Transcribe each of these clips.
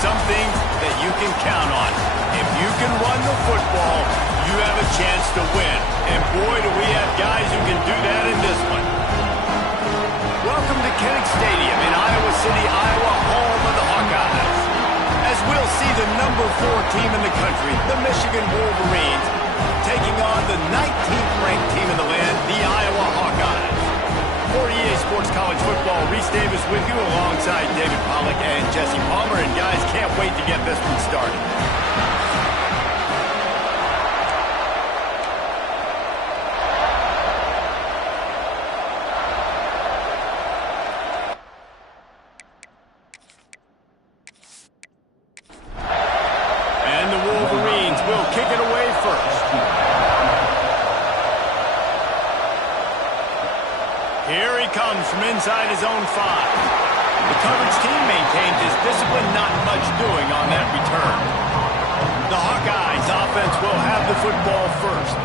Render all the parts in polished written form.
something that you can count on. If you can run the football, you have a chance to win. And boy, do we have guys who can do that in this one. Welcome to Kinnick Stadium in Iowa City, Iowa, home of the Hawkeyes. As we'll see the number 4 team in the country, the Michigan Wolverines, taking on the 19th ranked team in the land, the Iowa Hawkeyes. For EA Sports College Football, Reese Davis with you alongside David Pollack and Jesse Palmer. And guys, can't wait to get this one started. And the Wolverines will kick it away first. Here he comes from inside his own 5. The coverage team maintains his discipline, not much doing on that return. The Hawkeyes offense will have the football first.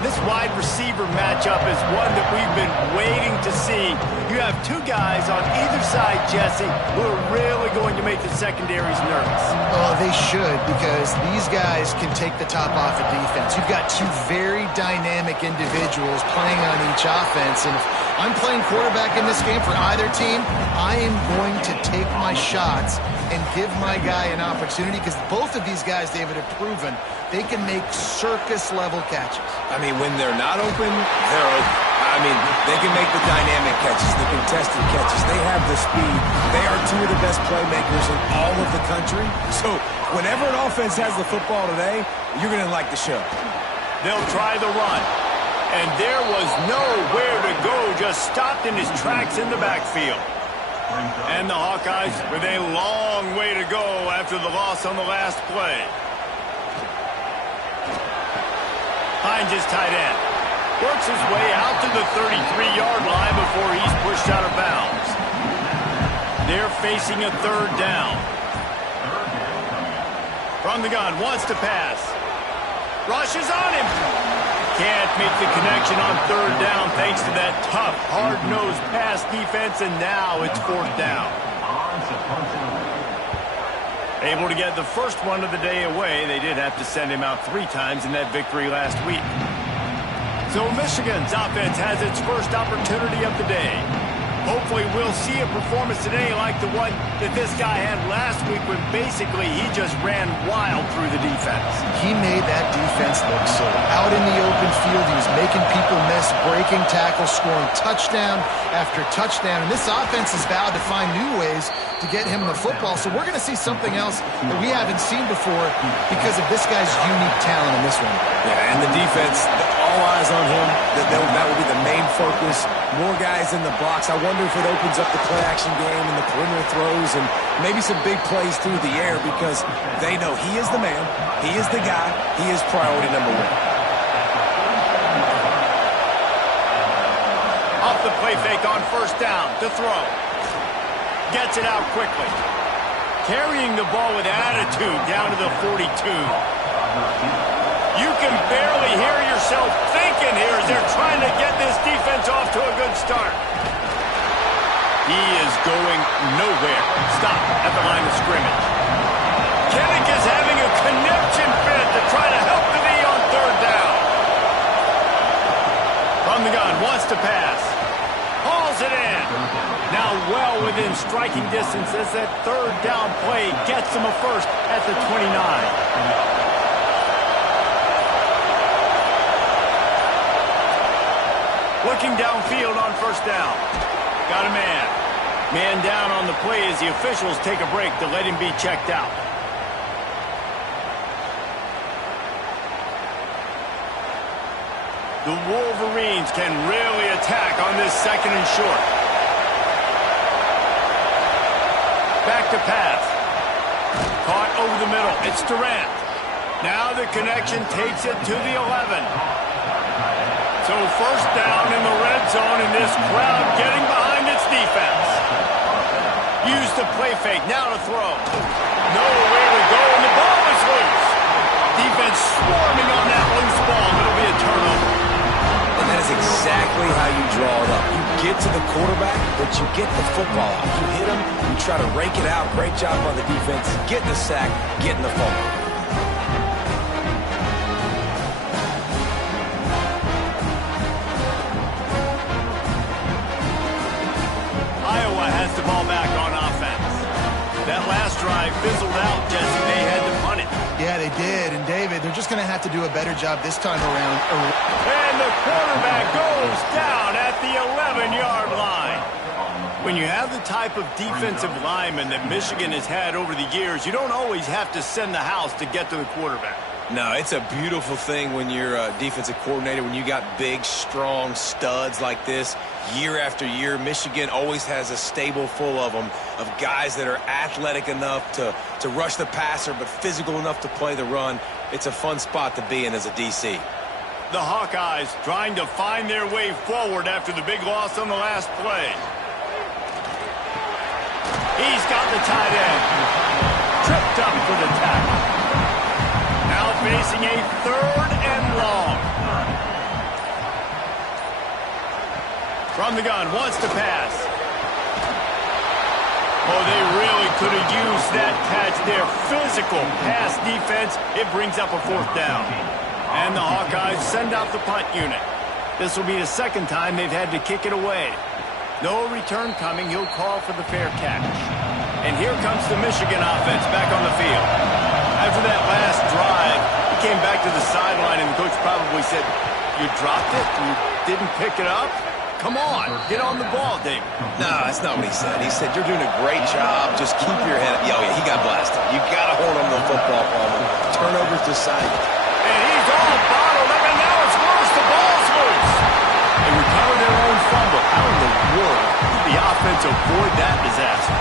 This wide receiver matchup is one that we've been waiting to see. You have 2 guys on either side, Jesse, who are really going to make the secondaries nervous. Oh, they should, because these guys can take the top off of defense. You've got 2 very dynamic individuals playing on each offense, and if I'm playing quarterback in this game for either team, I am going to take my shots and give my guy an opportunity, because both of these guys, David, have proven they can make circus-level catches. I mean, when they're not open, they're open. I mean, they can make the dynamic catches, the contested catches. They have the speed. They are 2 of the best playmakers in all of the country. So whenever an offense has the football today, you're going to like the show. They'll try the run. And there was nowhere to go, just stopped in his tracks in the backfield. And the Hawkeyes with a long way to go after the loss on the last play. Hines is tight end. Works his way out to the 33-yard line before he's pushed out of bounds. They're facing a 3rd down. From the gun, wants to pass. Rushes on him. Can't make the connection on 3rd down thanks to that tough, hard-nosed pass defense, and now it's 4th down. Able to get the first one of the day away. They did have to send him out 3 times in that victory last week. So Michigan's offense has its first opportunity of the day. Hopefully we'll see a performance today like the one that this guy had last week when basically he just ran wild through the defense. He made that defense look so out in the open field. He was making people miss, breaking tackles, scoring touchdown after touchdown. And this offense is vowed to find new ways to get him the football. So we're going to see something else that we haven't seen before because of this guy's unique talent in this one. Yeah, and the defense, all eyes on him. That will be the main focus. More guys in the box. I wonder if it opens up the play-action game and the perimeter throws and maybe some big plays through the air, because they know he is the man, he is the guy, he is priority number 1. Off the play fake on 1st down to throw. Gets it out quickly. Carrying the ball with attitude down to the 42. You can barely hear yourself thinking here as they're trying to get this defense off to a good start. He is going nowhere. Stop at the line of scrimmage. Kinnick is having a conniption fit to try to help the knee on 3rd down. From the gun, wants to pass. Hauls it in. Now well within striking distance as that 3rd down play gets him a first at the 29. Looking downfield on 1st down. Got a man. Man down on the play as the officials take a break to let him be checked out. The Wolverines can really attack on this 2nd and short. Back to pass. Caught over the middle. It's Durant. Now the connection takes it to the 11. So 1st down in the red zone, and this crowd getting behind its defense. Use the play fake, now to throw. Nowhere to go, and the ball is loose. Defense swarming on that loose ball. It'll be a turnover. And then is exactly how you draw it up. You get to the quarterback, but you get the football out. You hit him, you try to rake it out. Great job by the defense, getting the sack, getting the fumble. Iowa has the ball back on offense. That last drive fizzled out, Jesse. They had to punt it. Yeah, they did. And, David, they're just going to have to do a better job this time around. And the quarterback goes down at the 11-yard line. When you have the type of defensive lineman that Michigan has had over the years, you don't always have to send the house to get to the quarterback. No, it's a beautiful thing when you're a defensive coordinator, when you got big, strong studs like this. Year after year, Michigan always has a stable full of them, of guys that are athletic enough to rush the passer, but physical enough to play the run. It's a fun spot to be in as a DC. The Hawkeyes trying to find their way forward after the big loss on the last play. He's got the tight end. Tripped up for the tackle. Now facing a 3rd and long. From the gun, wants to pass. Oh, they really could have used that catch there. Physical pass defense. It brings up a 4th down. And the Hawkeyes send out the punt unit. This will be the 2nd time they've had to kick it away. No return coming. He'll call for the fair catch. And here comes the Michigan offense back on the field. After that last drive, he came back to the sideline, and the coach probably said, "You dropped it? You didn't pick it up? Come on, get on the ball, David." No, that's not what he said. He said, "You're doing a great job. Just keep your head up." Yeah, he got blasted. You got to hold on to the football, Palmer. Turnovers to side. And he's all bottled up, and now it's loose. The ball's loose. They recover their own fumble. How in the world did the offense avoid that disaster?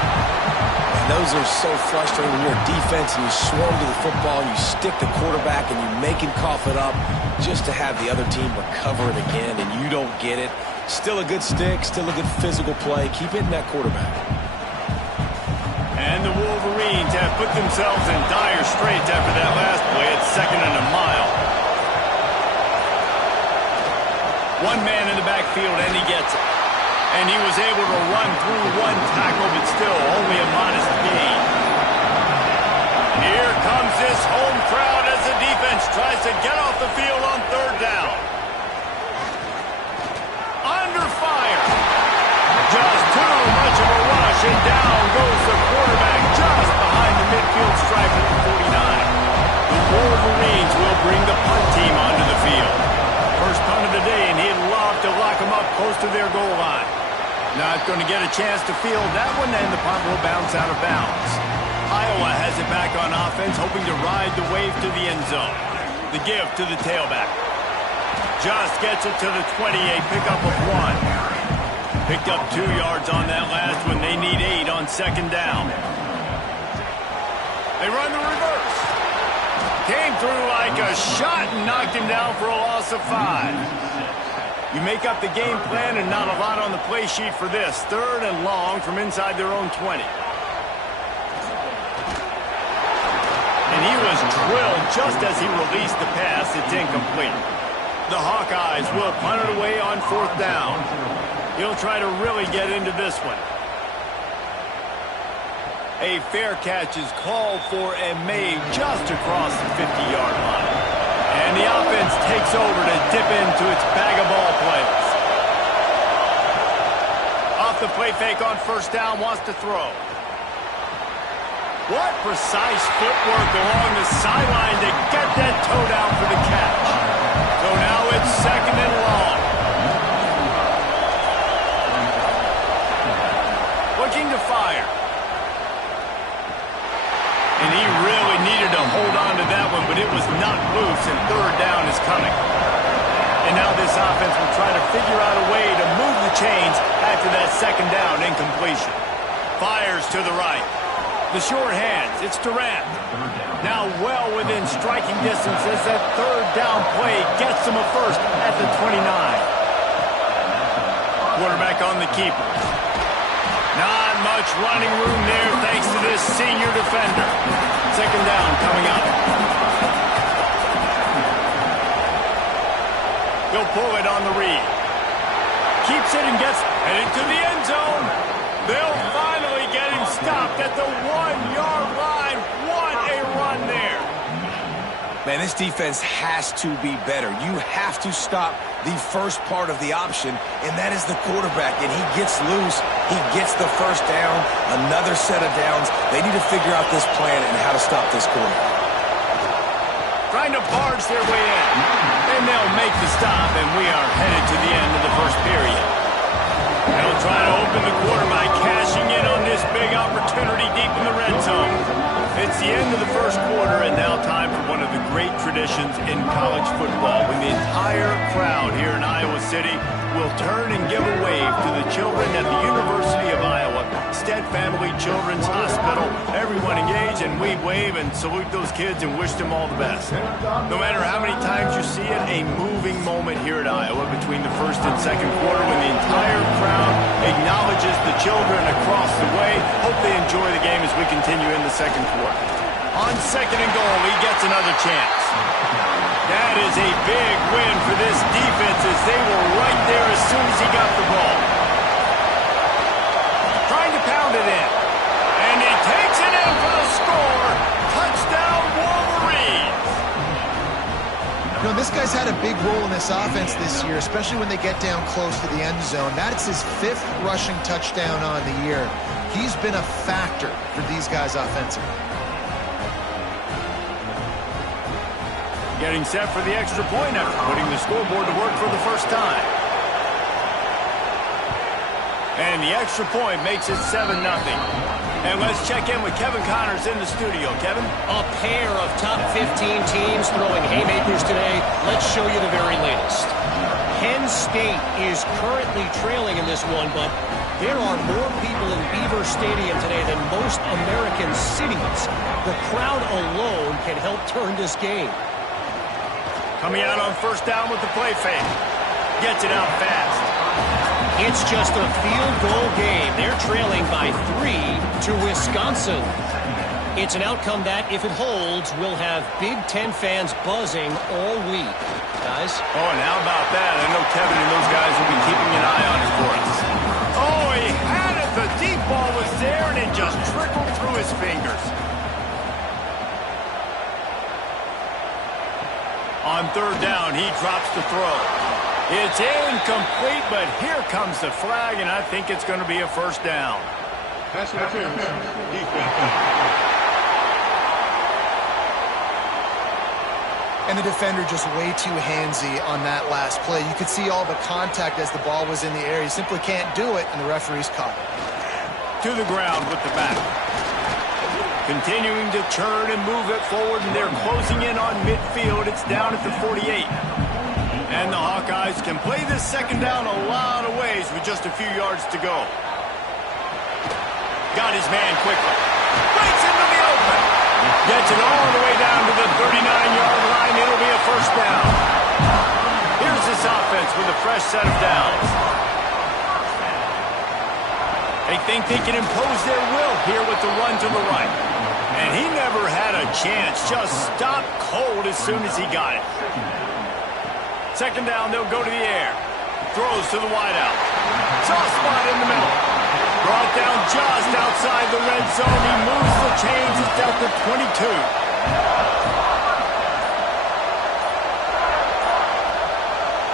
Those are so frustrating when you're a defense and you swarm to the football, you stick the quarterback and you make him cough it up just to have the other team recover it again, and you don't get it. Still a good stick, still a good physical play. Keep hitting that quarterback. And the Wolverines have put themselves in dire straits after that last play. It's 2nd and a mile. One man in the backfield, and he gets it. And he was able to run through one tackle, but still only a modest gain. Here comes this home crowd as the defense tries to get off the field on 3rd down. Under fire. Just too much of a rush, and down goes the quarterback just behind the midfield stripe at the 49. The Wolverines will bring the punt team onto the field. First punt of the day, and he'd love to lock them up close to their goal line. Not going to get a chance to field that one, and the punt will bounce out of bounds. Iowa has it back on offense, hoping to ride the wave to the end zone. The give to the tailback. Just gets it to the 28, pickup of 1. Picked up 2 yards on that last one. They need 8 on 2nd down. They run the reverse. Came through like a shot and knocked him down for a loss of 5. You make up the game plan, and not a lot on the play sheet for this. 3rd and long from inside their own 20. And he was drilled just as he released the pass. It's incomplete. The Hawkeyes will punt it away on 4th down. He'll try to really get into this one. A fair catch is called for and made just across the 50-yard line. And the offense takes over to dip into its bag of ball plays. Off the play fake on 1st down, wants to throw. What precise footwork along the sideline to get that toe down for the catch. So now it's 2nd and long. Looking to fire. And he really needed to hold on to that one, but it was not loose, and 3rd down is coming. And now this offense will try to figure out a way to move the chains after that 2nd down incompletion. Fires to the right. The short hands, it's Durant. Now well within striking distance as that 3rd down play gets him a first at the 29. Quarterback on the keeper. Not much running room there thanks to this senior defender. 2nd down coming up. He'll pull it on the read. keeps it and gets heading to the end zone. They'll finally get him stopped at the 1-yard line. What a run there. Man, this defense has to be better. You have to stop the first part of the option, and that is the quarterback. And he gets loose. He gets the first down, another set of downs. They need to figure out this plan and how to stop this quarterback. Trying to barge their way in. And they'll make the stop, and we are headed to the end of the first period. They'll try to open the quarter by cashing in on this big opportunity deep in the red zone. It's the end of the first quarter, and now time for one of the great traditions in college football, when the entire crowd here in Iowa City will turn and give a wave to the children at the University of Iowa, Stead Family Children's Hospital. Everyone engage, and we wave and salute those kids and wish them all the best. No matter how many times you see it, a moving moment here at Iowa between the first and second quarter, when the entire crowd acknowledges the children across the way. Hope they enjoy the game as we continue in the second quarter. On second and goal, he gets another chance. That is a big win for this defense, as they were right there as soon as he got the ball. Trying to pound it in. And he takes it in for the score. Touchdown, Wolverines. You know, this guy's had a big role in this offense this year, especially when they get down close to the end zone. That's his 5th rushing touchdown on the year. He's been a factor for these guys offensively. Getting set for the extra point after putting the scoreboard to work for the first time. And the extra point makes it 7-0. And let's check in with Kevin Connors in the studio. Kevin? A pair of top 15 teams throwing haymakers today. Let's show you the very latest. Penn State is currently trailing in this one, but there are more people in Beaver Stadium today than most American cities. The crowd alone can help turn this game. Coming out on first down with the play fake. Gets it out fast. It's just a field goal game. They're trailing by 3 to Wisconsin. It's an outcome that, if it holds, will have Big Ten fans buzzing all week. Guys? Oh, and how about that? I know Kevin and those guys will be keeping an eye on it for us. Oh, he had it. The deep ball was there, and it just trickled through his fingers. On third down, he drops the throw. It's incomplete, but here comes the flag, and I think it's going to be a first down. Pass interference, defense. And the defender just way too handsy on that last play. You could see all the contact as the ball was in the air. He simply can't do it, and the referee's caught it. To the ground with the back. Continuing to turn and move it forward, and they're closing in on midfield. It's down at the 48. And the Hawkeyes can play this second down a lot of ways with just a few yards to go. Got his man quickly. Breaks into the open. Gets it all the way down to the 39-yard line. It'll be a first down. Here's this offense with a fresh set of downs. They think they can impose their will here with the run to the right. And he never had a chance. Just stopped cold as soon as he got it. Second down, they'll go to the air. Throws to the wideout. Soft spot in the middle. Brought down just outside the red zone. He moves the chains. It's down to 22.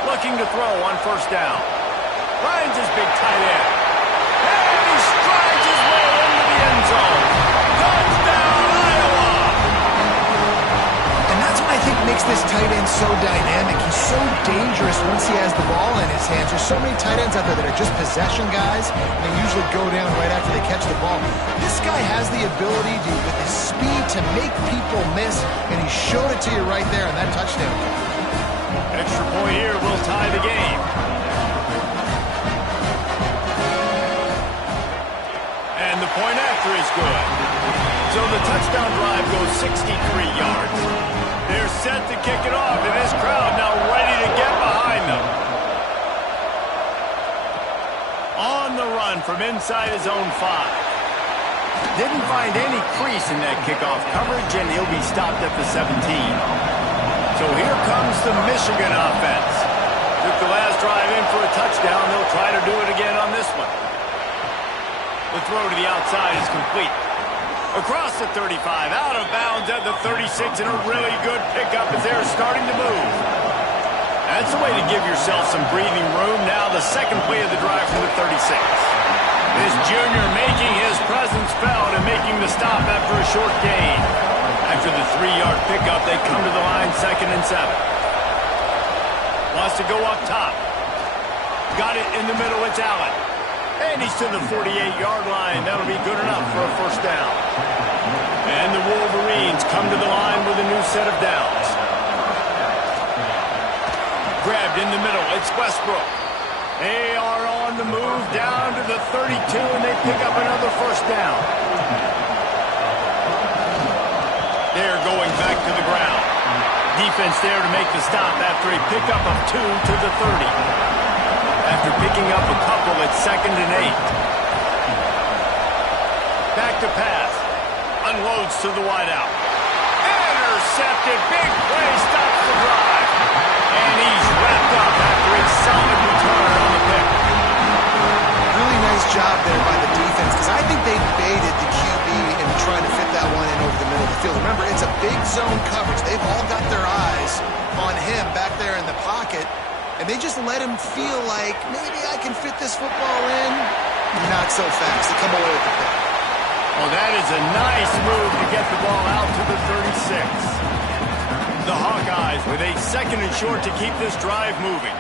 Looking to throw on first down. Finds his big tight end. And he strides his way into the end zone. Touchdown, Iowa! And that's what I think makes this tight end so dynamic. He's so dangerous once he has the ball in his hands. There's so many tight ends out there that are just possession guys, and they usually go down right after they catch the ball. This guy has the ability to, with his speed, to make people miss, and he showed it to you right there on that touchdown. Extra point here will tie the game. And the point after is good. So the touchdown drive goes 63 yards. They're set to kick it off, and this crowd now ready to get behind them. On the run from inside his own 5. Didn't find any crease in that kickoff coverage, and he'll be stopped at the 17. So here comes the Michigan offense. Took the last drive in for a touchdown. They'll try to do it again on this one. The throw to the outside is complete. Across the 35, out of bounds at the 36, and a really good pickup as they're starting to move. That's the way to give yourself some breathing room. Now the second play of the drive from the 36. This junior making his presence felt and making the stop after a short gain. After the 3-yard pickup, they come to the line 2nd and 7. Wants to go up top. Got it in the middle, it's Allen. And he's to the 48-yard line. That'll be good enough for a first down. And the Wolverines come to the line with a new set of downs. Grabbed in the middle, it's Westbrook. They are on the move down to the 32, and they pick up another first down. They're going back to the ground. Defense there to make the stop after a pickup of 2 to the 30. After picking up a couple, it's 2nd and 8. Back to pass. Unloads to the wideout. Intercepted. Big play. Stops the drive. And he's wrapped up after a solid return on the pick. Really nice job there by the defense, because I think they baited the QB and tried to fit that one in over the middle of the field. Remember, it's a big zone coverage. They've all got their eyes on him back there in the pocket. And they just let him feel like, maybe I can fit this football in. Not so fast. They come away with the pick. Well, that is a nice move to get the ball out to the 36. The Hawkeyes with a 2nd and short to keep this drive moving.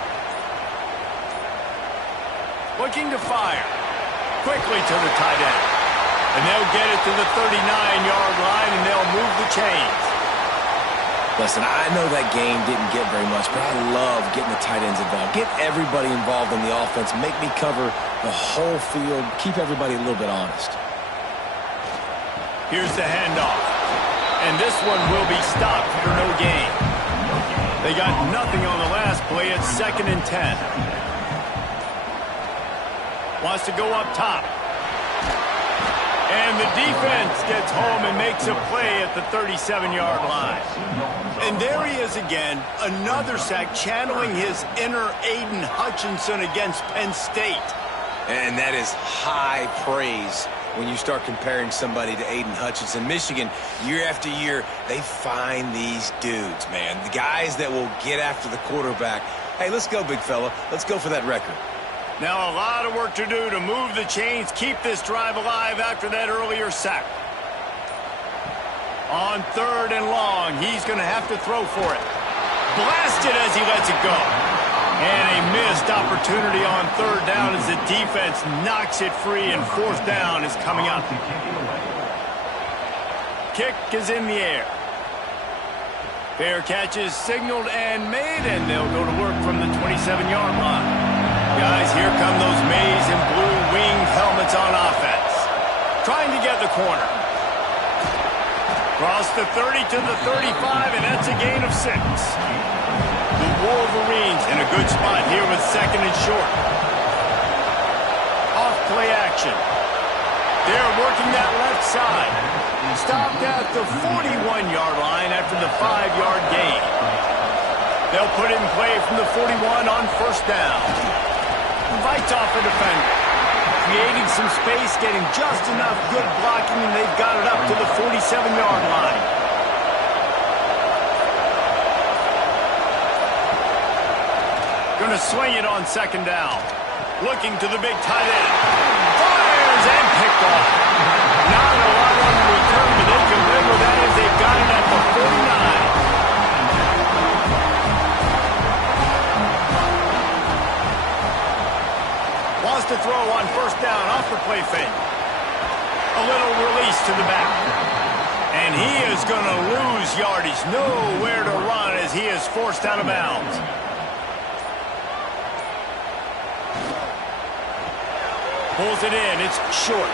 Looking to fire. Quickly to the tight end. And they'll get it to the 39-yard line, and they'll move the chains. Listen, I know that game didn't get very much, but I love getting the tight ends involved. Get everybody involved in the offense. Make me cover the whole field. Keep everybody a little bit honest. Here's the handoff. And this one will be stopped for no gain. They got nothing on the last play. It's 2nd and 10. Wants to go up top. And the defense gets home and makes a play at the 37-yard line. And there he is again, another sack, channeling his inner Aiden Hutchinson against Penn State. And that is high praise when you start comparing somebody to Aiden Hutchinson. Michigan, year after year, they find these dudes, man. The guys that will get after the quarterback. Hey, let's go, big fella. Let's go for that record. Now a lot of work to do to move the chains, keep this drive alive after that earlier sack. On 3rd and long, he's going to have to throw for it. Blasted as he lets it go. And a missed opportunity on 3rd down as the defense knocks it free, and 4th down is coming up. Kick is in the air. Fair catch is signaled and made, and they'll go to work from the 27-yard line. Guys, here come those maize and blue winged helmets on offense. Trying to get the corner. Across the 30 to the 35, and that's a gain of 6. The Wolverines in a good spot here with 2nd and short. Off play action. They're working that left side. Stopped at the 41-yard line after the 5-yard gain. They'll put it in play from the 41 on 1st down. Fights off a defender. Creating some space, getting just enough good blocking, and they've got it up to the 47-yard line. Going to swing it on 2nd down. Looking to the big tight end. Fires and picked off. Not a lot on the return, but they can live with that as they've got it at the 49. Wants to throw on 1st down off the play fake. A little release to the back. And he is going to lose yardage. Nowhere to run as he is forced out of bounds. Pulls it in. It's short.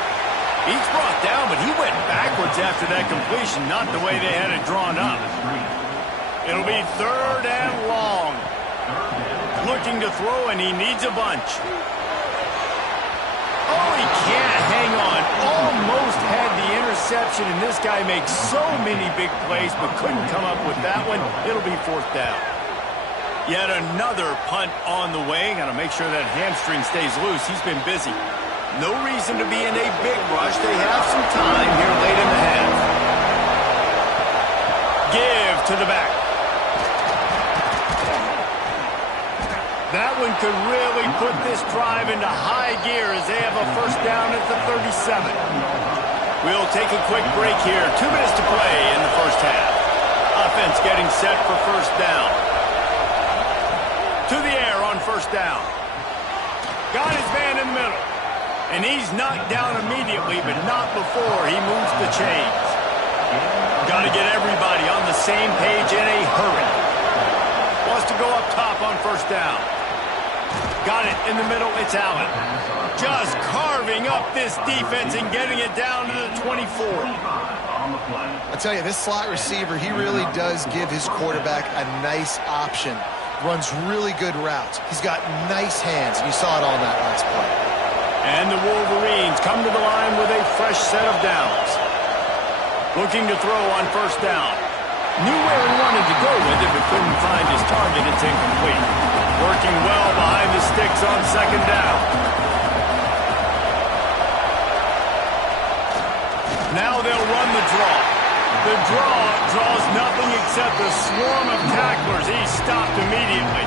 He's brought down, but he went backwards after that completion, not the way they had it drawn up. It'll be 3rd and long. Looking to throw, and he needs a bunch. Oh, he can't hang on. Almost had the interception, and this guy makes so many big plays, but couldn't come up with that one. It'll be 4th down. Yet another punt on the way. Got to make sure that hamstring stays loose. He's been busy. No reason to be in a big rush. They have some time here late in the half. Give to the back. That one could really put this drive into high gear as they have a first down at the 37. We'll take a quick break here. 2 minutes to play in the first half. Offense getting set for first down. To the air on first down. Got his man in the middle. And he's knocked down immediately, but not before he moves the chains. Got to get everybody on the same page in a hurry. Wants to go up top on first down. Got it in the middle. It's Allen. Just carving up this defense and getting it down to the 24. I tell you, this slot receiver, he really does give his quarterback a nice option. Runs really good routes. He's got nice hands. You saw it on that last play. And the Wolverines come to the line with a fresh set of downs. Looking to throw on first down. Knew where he wanted to go with it, but couldn't find his target. It's incomplete. Working well behind the sticks on second down. Now they'll run the draw. The draw draws nothing except a swarm of tacklers. He's stopped immediately.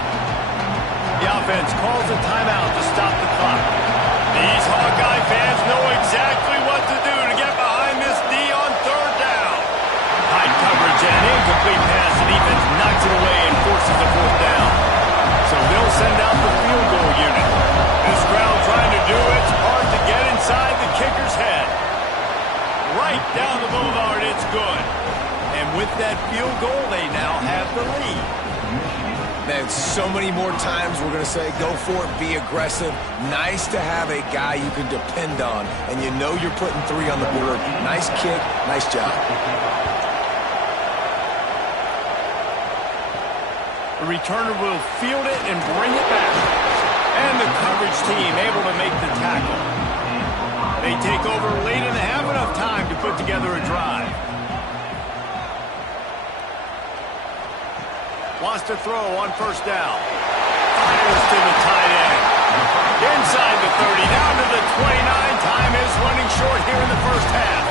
The offense calls a timeout to stop the clock. These Hawkeye fans know exactly what to do to get behind this D on third down. High coverage and an incomplete pass. The defense knocks it away and forces the fourth down. So they'll send out the field goal unit. This crowd trying to do its part to get inside the kicker's head. Right down the boulevard, it's good. And with that field goal, they now have the lead. Man, so many more times we're going to say, go for it, be aggressive. Nice to have a guy you can depend on, and you know you're putting 3 on the board. Nice kick, nice job. The returner will field it and bring it back. And the coverage team able to make the tackle. They take over late and have enough time to put together a drive. Wants to throw on first down. Fires to the tight end. Inside the 30, down to the 29. Time is running short here in the first half.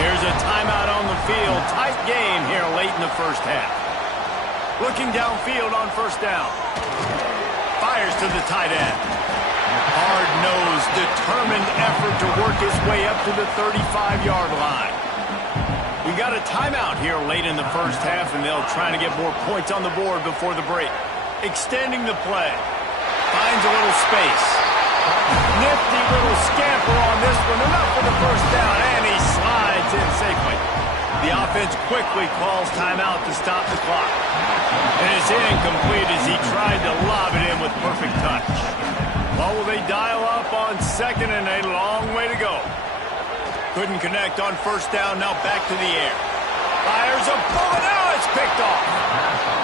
There's a timeout on the field. Tight game here late in the first half. Looking downfield on first down. Fires to the tight end. Hard-nosed, determined effort to work his way up to the 35-yard line. We got a timeout here late in the first half, and they'll try to get more points on the board before the break. Extending the play. Finds a little space. Nifty little scamper on this one. Enough for the first down, and he slides in safely. The offense quickly calls timeout to stop the clock. And it's incomplete as he tried to lob it in with perfect touch. Well, will they dial up on second, and a long way to go. Couldn't connect on first down, now back to the air. Fires a bullet, now it's picked off.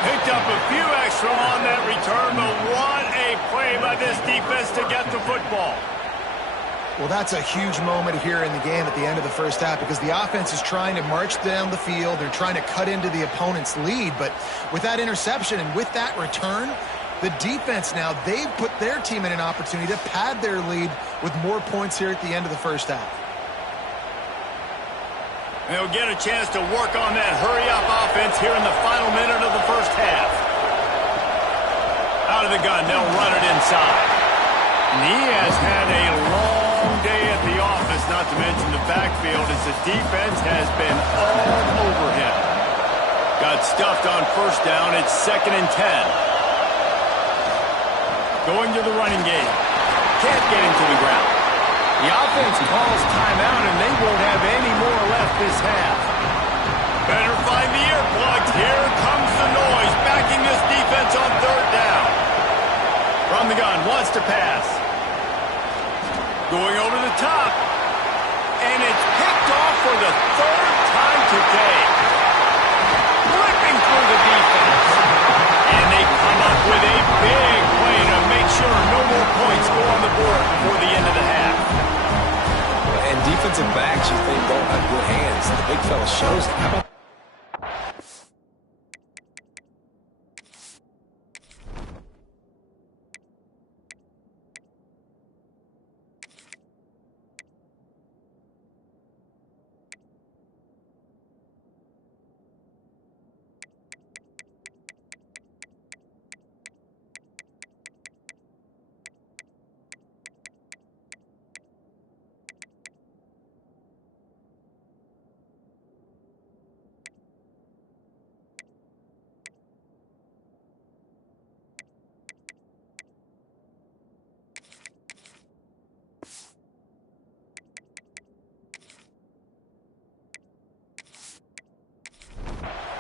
Picked up a few extra on that return, but what a play by this defense to get the football. Well, that's a huge moment here in the game at the end of the first half because the offense is trying to march down the field. They're trying to cut into the opponent's lead, but with that interception and with that return, the defense now, they've put their team in an opportunity to pad their lead with more points here at the end of the first half. They'll get a chance to work on that hurry-up offense here in the final minute of the first half. Out of the gun, they'll run it inside. And he has had a long day at the office, not to mention the backfield, as the defense has been all over him. Got stuffed on first down. It's 2nd and 10. Going to the running game. Can't get him to the ground. The offense calls timeout, and they won't have any more left this half. Better find the earplugs. Here comes the noise, backing this defense on third down. From the gun, wants to pass. Going over the top. And it's picked off for the 3rd time today. Ripping through the defense. And they come up with a big play to make sure no more points go on the board before the end of the half. And defensive backs you think don't have good hands. The big fella shows it. How about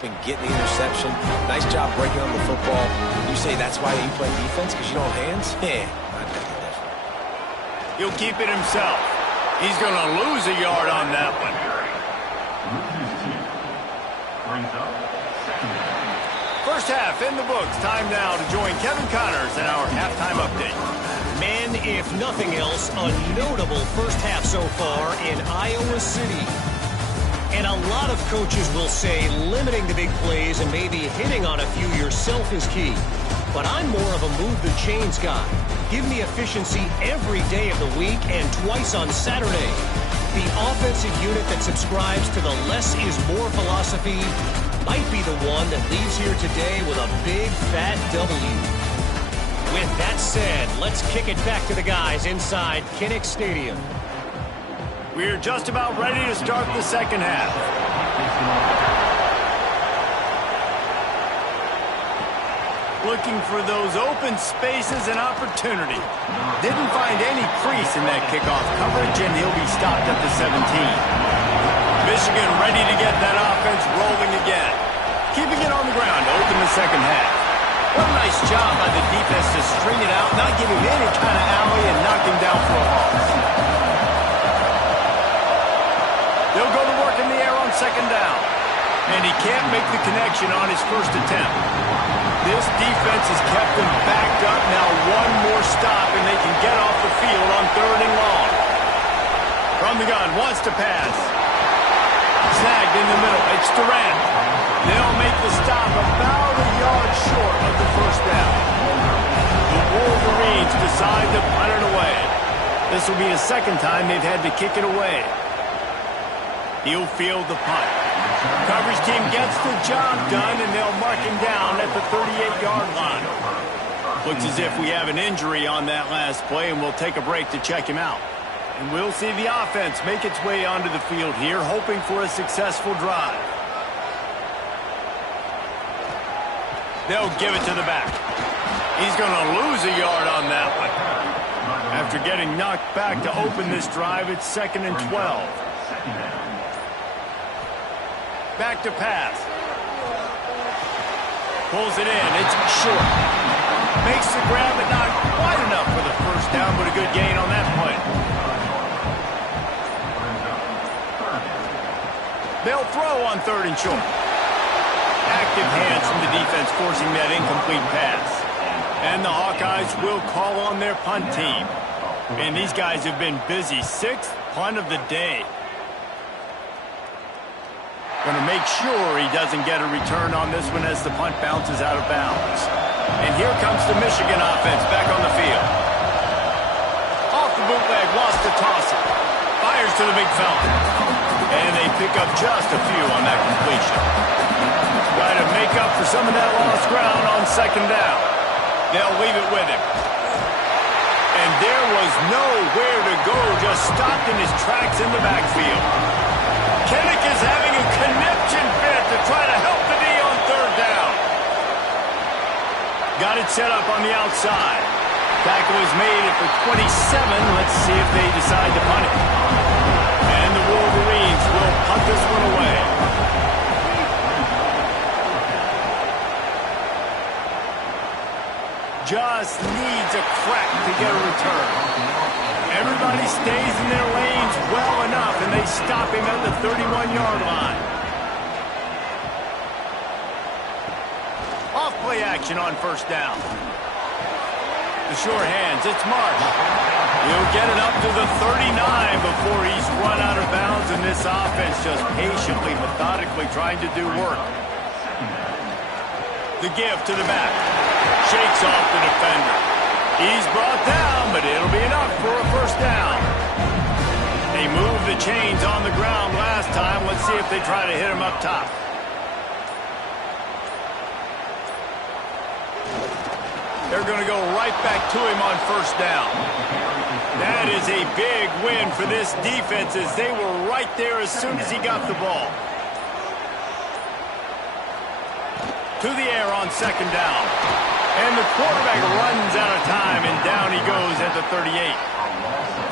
and getting the interception. Nice job breaking on the football. You say that's why you play defense, because you don't have hands? Yeah, I think it is. He'll keep it himself. He's going to lose a yard on that one. First half in the books. Time now to join Kevin Connors in our halftime update. Man, if nothing else, a notable first half so far in Iowa City. And a lot of coaches will say limiting the big plays and maybe hitting on a few yourself is key. But I'm more of a move the chains guy. Give me efficiency every day of the week and twice on Saturday. The offensive unit that subscribes to the less is more philosophy might be the one that leaves here today with a big fat W. With that said, let's kick it back to the guys inside Kinnick Stadium. We're just about ready to start the second half. Looking for those open spaces and opportunity. Didn't find any crease in that kickoff coverage, and he'll be stopped at the 17. Michigan ready to get that offense rolling again. Keeping it on the ground to open the second half. What a nice job by the defense to string it out, not give him any kind of alley, and knock him down for a loss. They'll go to work in the air on second down. And he can't make the connection on his first attempt. This defense has kept them backed up. Now one more stop, and they can get off the field on third and long. From the gun, wants to pass. Snagged in the middle. It's Durant. They'll make the stop about a yard short of the first down. The Wolverines decide to punt it away. This will be the second time they've had to kick it away. He'll field the punt. Coverage team gets the job done, and they'll mark him down at the 38-yard line. Looks as if we have an injury on that last play, and we'll take a break to check him out. And we'll see the offense make its way onto the field here, hoping for a successful drive. They'll give it to the back. He's going to lose a yard on that one. After getting knocked back to open this drive, it's 2nd and 12. Back to pass. Pulls it in. It's short. Makes the grab, but not quite enough for the first down, but a good gain on that play. They'll throw on 3rd and short. Active hands from the defense forcing that incomplete pass. And the Hawkeyes will call on their punt team. And these guys have been busy. 6th punt of the day. Going to make sure he doesn't get a return on this one as the punt bounces out of bounds. And here comes the Michigan offense back on the field. Off the bootleg, lost the toss-up. Fires to the big fella. And they pick up just a few on that completion. Try to make up for some of that lost ground on second down. They'll leave it with him. And there was nowhere to go, just stopped in his tracks in the backfield. Kinnick is having a conniption fit to try to help the D on 3rd down. Got it set up on the outside. Tackle is made at the 27. Let's see if they decide to punt it. And the Wolverines will punt this one away. Just needs a crack to get a return. Everybody stays in their lanes well enough, and they stop him at the 31-yard line. Off play action on first down. The short hands, it's Marsh. He'll get it up to the 39 before he's run out of bounds, and this offense just patiently, methodically trying to do work. The give to the back. Shakes off the defender. He's brought down, but it'll be enough for a first down. They moved the chains on the ground last time. Let's see if they try to hit him up top. They're going to go right back to him on first down. That is a big win for this defense as they were right there as soon as he got the ball. To the air on second down. And the quarterback runs out of time, and down he goes at the 38.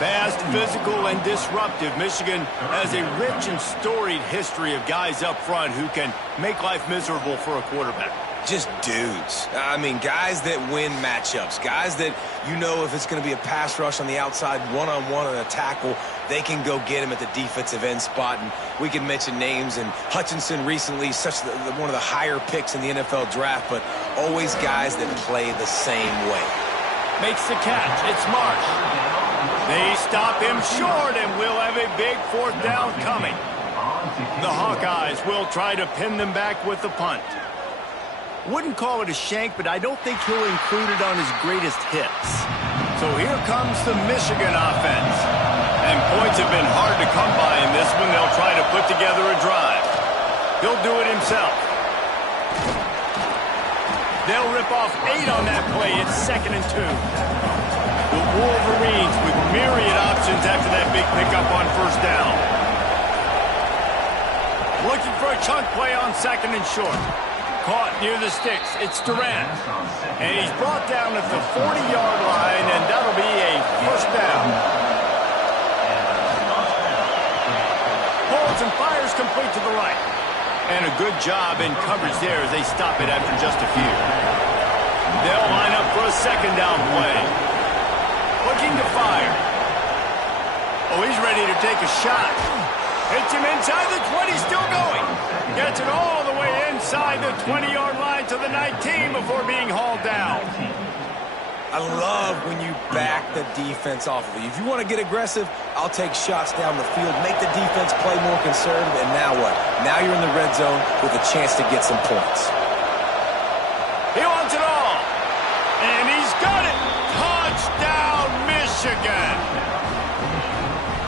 Fast, physical, and disruptive, Michigan has a rich and storied history of guys up front who can make life miserable for a quarterback. Just dudes. I mean, guys that win matchups. Guys that, you know, if it's going to be a pass rush on the outside, one-on-one on a tackle, they can go get him at the defensive end spot. And we can mention names. And Hutchinson recently, one of the higher picks in the NFL draft, but always guys that play the same way. Makes the catch. It's Marsh. They stop him short, and we'll have a big fourth down coming. The Hawkeyes will try to pin them back with the punt. Wouldn't call it a shank, but I don't think he'll include it on his greatest hits. So here comes the Michigan offense. And points have been hard to come by in this one. They'll try to put together a drive. He'll do it himself. They'll rip off 8 on that play. It's 2nd and 2. The Wolverines with myriad options after that big pickup on first down. Looking for a chunk play on 2nd and short. Caught near the sticks. It's Durant. And he's brought down at the 40-yard line, and that'll be a first down. Holds and fires complete to the right. And a good job in coverage there as they stop it after just a few. They'll line up for a 2nd down play. Looking to fire. Oh, he's ready to take a shot. Hits him inside the 20, still going. Gets it all the way inside the 20-yard line to the 19 before being hauled down. I love when you back the defense off of you. If you want to get aggressive, I'll take shots down the field, make the defense play more conservative, and now what? Now you're in the red zone with a chance to get some points. He wants it all. And he's got it. Touchdown, Michigan.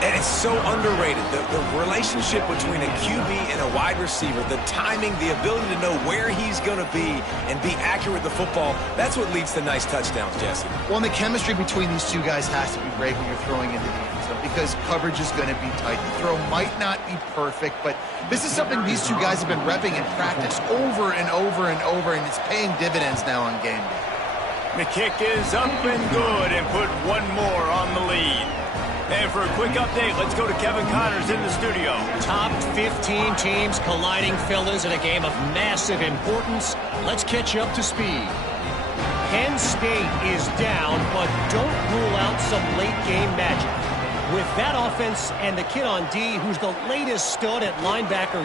And it's so underrated, the relationship between a QB and a wide receiver, the timing, the ability to know where he's going to be and be accurate with the football, that's what leads to nice touchdowns, Jesse. Well, and the chemistry between these two guys has to be great when you're throwing into the end zone because coverage is going to be tight. The throw might not be perfect, but this is something these two guys have been repping in practice over and over and over, and it's paying dividends now on game day. The kick is up and good and put one more on the lead. And for a quick update, let's go to Kevin Connors in the studio. Top 15 teams colliding, fellas, in a game of massive importance. Let's catch you up to speed. Penn State is down, but don't rule out some late-game magic. With that offense and the kid on D, who's the latest stud at linebacker,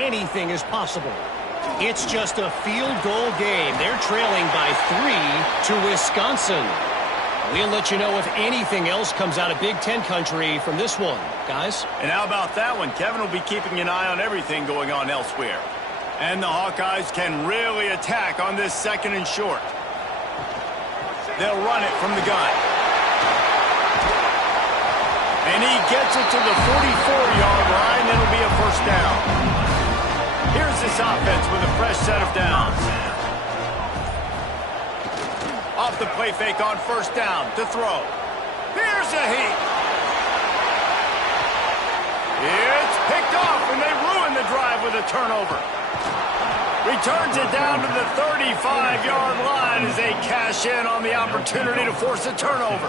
anything is possible. It's just a field goal game. They're trailing by 3 to Wisconsin. We'll let you know if anything else comes out of Big Ten country from this one, guys. And how about that one? Kevin will be keeping an eye on everything going on elsewhere. And the Hawkeyes can really attack on this 2nd and short. They'll run it from the gun. And he gets it to the 44-yard line. It'll be a first down. Here's this offense with a fresh set of downs. Off the play fake on first down to throw. Here's a heat. It's picked off, and they ruin the drive with a turnover. Returns it down to the 35-yard line as they cash in on the opportunity to force a turnover.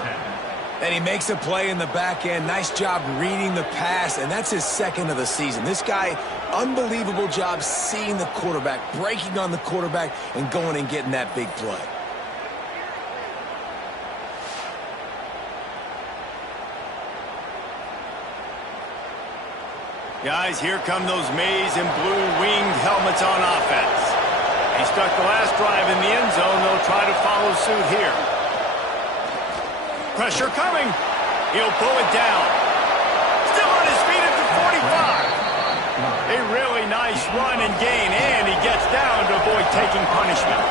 And he makes a play in the back end. Nice job reading the pass, and that's his 2nd of the season. This guy, unbelievable job seeing the quarterback, breaking on the quarterback, and going and getting that big play. Guys, here come those maize and blue winged helmets on offense. He stuck the last drive in the end zone. They'll try to follow suit here. Pressure coming. He'll pull it down. Still on his feet at the 45. A really nice run and gain, and he gets down to avoid taking punishment.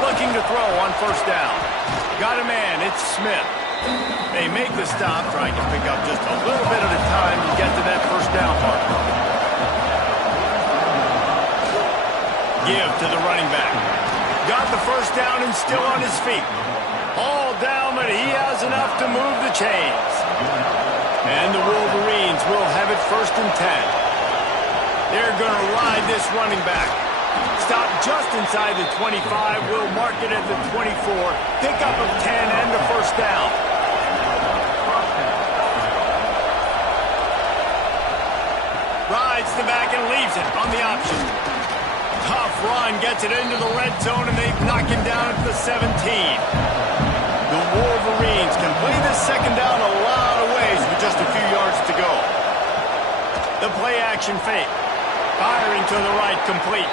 Looking to throw on first down. Got a man. It's Smith. They make the stop, trying to pick up just a little bit at a time to get to that first down mark. Give to the running back. Got the first down and still on his feet. All down, but he has enough to move the chains. And the Wolverines will have it 1st and 10. They're going to ride this running back. Stop just inside the 25. We'll mark it at the 24. Pickup of 10 and the first down. Rides the back and leaves it on the option. Tough run, gets it into the red zone, and they knock him down at the 17. The Wolverines can play this second down a lot of ways with just a few yards to go. The play action fake. Firing to the right, complete.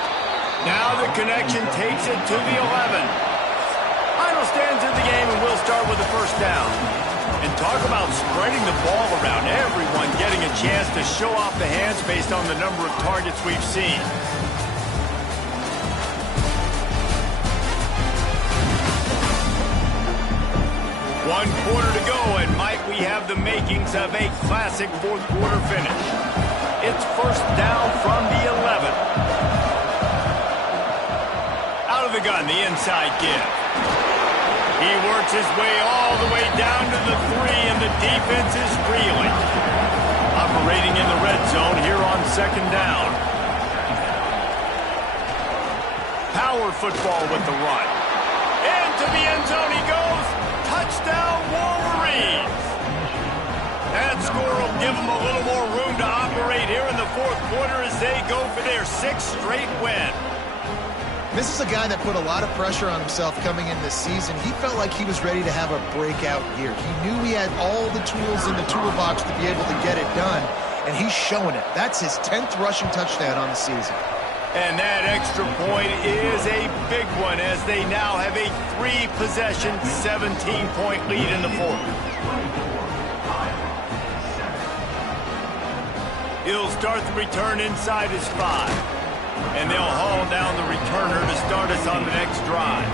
Now the connection takes it to the 11. Final stands of the game, and we'll start with the first down. And talk about spreading the ball around. Everyone getting a chance to show off the hands based on the number of targets we've seen. One quarter to go, and might we have the makings of a classic fourth quarter finish. It's first down from the 11. Out of the gun, the inside give. He works his way all the way down to the 3, and the defense is reeling. Operating in the red zone here on second down. Power football with the run. Into the end zone he goes. Touchdown, Wolverines. That score will give them a little more room to operate here in the fourth quarter as they go for their 6th straight win. This is a guy that put a lot of pressure on himself coming in this season. He felt like he was ready to have a breakout year. He knew he had all the tools in the toolbox to be able to get it done, and he's showing it. That's his 10th rushing touchdown on the season. And that extra point is a big one as they now have a 3-possession, 17-point lead in the fourth. He'll start the return inside his 5. And they'll haul down the returner to start us on the next drive.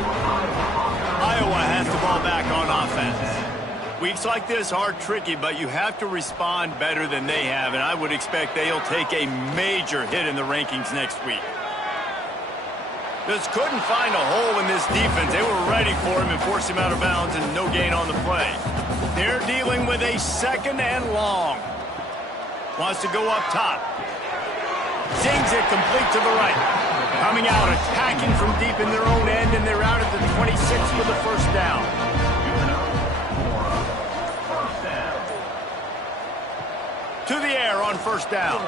Iowa has the ball back on offense. Weeks like this are tricky, but you have to respond better than they have, and I would expect they'll take a major hit in the rankings next week. Just couldn't find a hole in this defense. They were ready for him and forced him out of bounds, and no gain on the play. They're dealing with a 2nd and long. Wants to go up top. Zings it complete to the right. Coming out, attacking from deep in their own end, and they're out at the 26 for the first down. To the air on first down.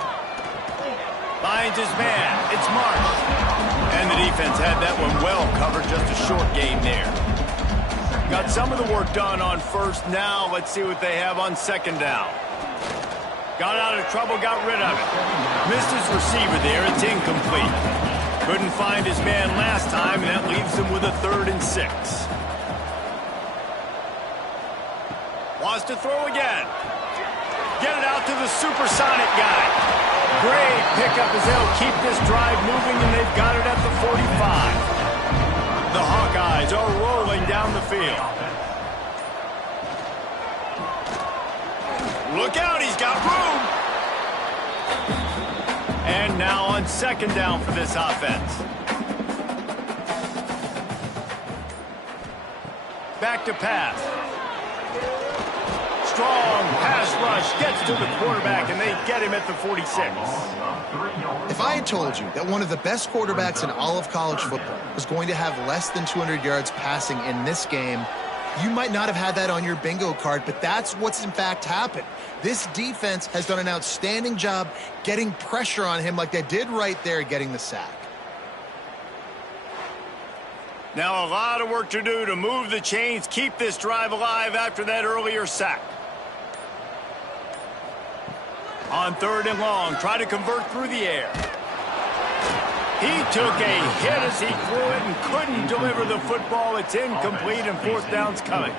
Finds his man. It's Marsh. And the defense had that one well covered. Just a short gain there. Got some of the work done on first. Now let's see what they have on second down. Got out of trouble, got rid of it. Missed his receiver there, it's incomplete. Couldn't find his man last time, and that leaves him with a 3rd and 6. Wants to throw again. Get it out to the supersonic guy. Great pickup as they'll keep this drive moving, and they've got it at the 45. The Hawkeyes are rolling down the field. Look out, he's got room. And now on second down for this offense. Back to pass. Strong pass rush gets to the quarterback, and they get him at the 46. If I had told you that one of the best quarterbacks in all of college football was going to have less than 200 yards passing in this game, you might not have had that on your bingo card, but that's what's in fact happened. This defense has done an outstanding job getting pressure on him like they did right there, getting the sack. Now a lot of work to do to move the chains, keep this drive alive after that earlier sack. On 3rd and long, try to convert through the air. He took a hit as he threw it and couldn't deliver the football. It's incomplete, and 4th down's coming.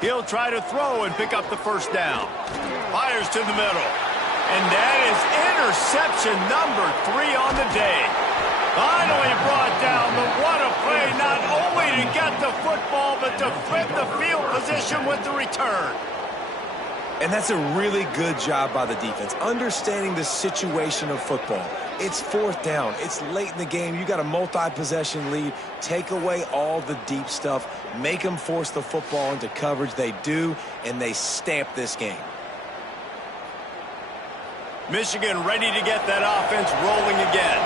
He'll try to throw and pick up the first down. Fires to the middle. And that is interception number 3 on the day. Finally brought down, but what a play, not only to get the football, but to flip the field position with the return. And that's a really good job by the defense, understanding the situation of football. It's 4th down. It's late in the game. You got a multi-possession lead. Take away all the deep stuff. Make them force the football into coverage. They do, and they stamp this game. Michigan ready to get that offense rolling again.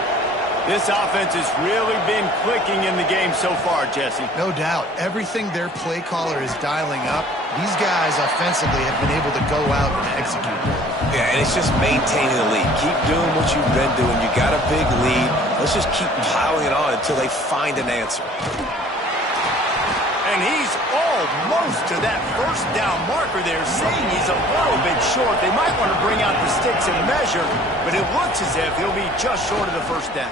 This offense has really been clicking in the game so far, Jesse. No doubt. Everything their play caller is dialing up, these guys offensively have been able to go out and execute. Yeah, and it's just maintaining the lead. Keep doing what you've been doing. You got a big lead. Let's just keep piling it on until they find an answer. And he's almost to that first down marker there, saying he's a little bit short. They might want to bring out the sticks and measure, but it looks as if he'll be just short of the first down.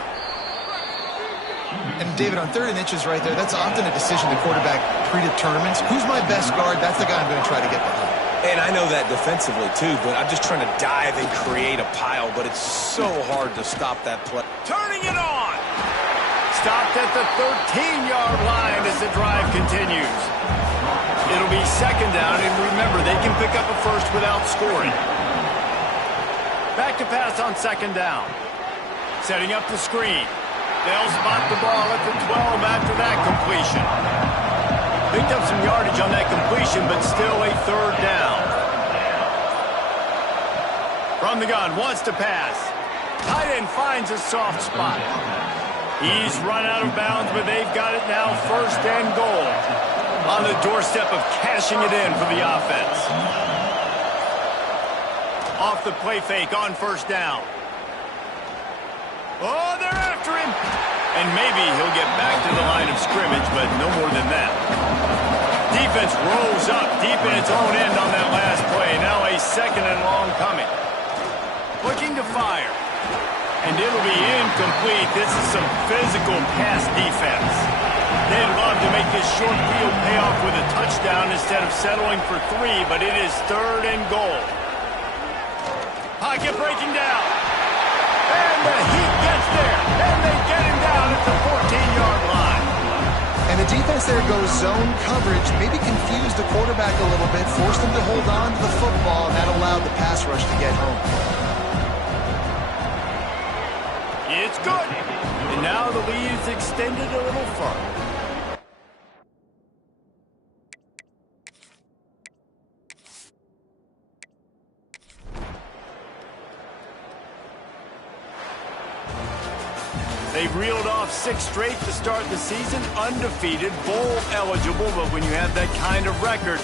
And David, on 3rd and inches right there, that's often a decision the quarterback predetermines. Who's my best guard? That's the guy I'm going to try to get behind. And I know that defensively too, but I'm just trying to dive and create a pile, but it's so hard to stop that play. Turning it on. Stopped at the 13-yard line as the drive continues. It'll be 2nd down, and remember, they can pick up a first without scoring. Back to pass on 2nd down. Setting up the screen. They'll spot the ball at the 12 after that completion. Picked up some yardage on that completion, but still a 3rd down. From the gun, wants to pass. Tight end finds a soft spot. He's run out of bounds, but they've got it now 1st and goal. On the doorstep of cashing it in for the offense. Off the play fake on 1st down. Oh, they're after him. And maybe he'll get back to the line of scrimmage, but no more than that. Defense rolls up deep in its own end on that last play. Now a 2nd and long coming. Looking to fire. And it'll be incomplete. This is some physical pass defense. They'd love to make this short field pay off with a touchdown instead of settling for 3, but it is 3rd and goal. Pocket breaking down. And the Heat gets there. And they get him down at the 14-yard line. And the defense there goes zone coverage, maybe confused the quarterback a little bit, forced him to hold on to the football, and that allowed the pass rush to get home. It's good. And now the lead is extended a little further. They've reeled off 6 straight to start the season, undefeated, bowl eligible, but when you have that kind of record,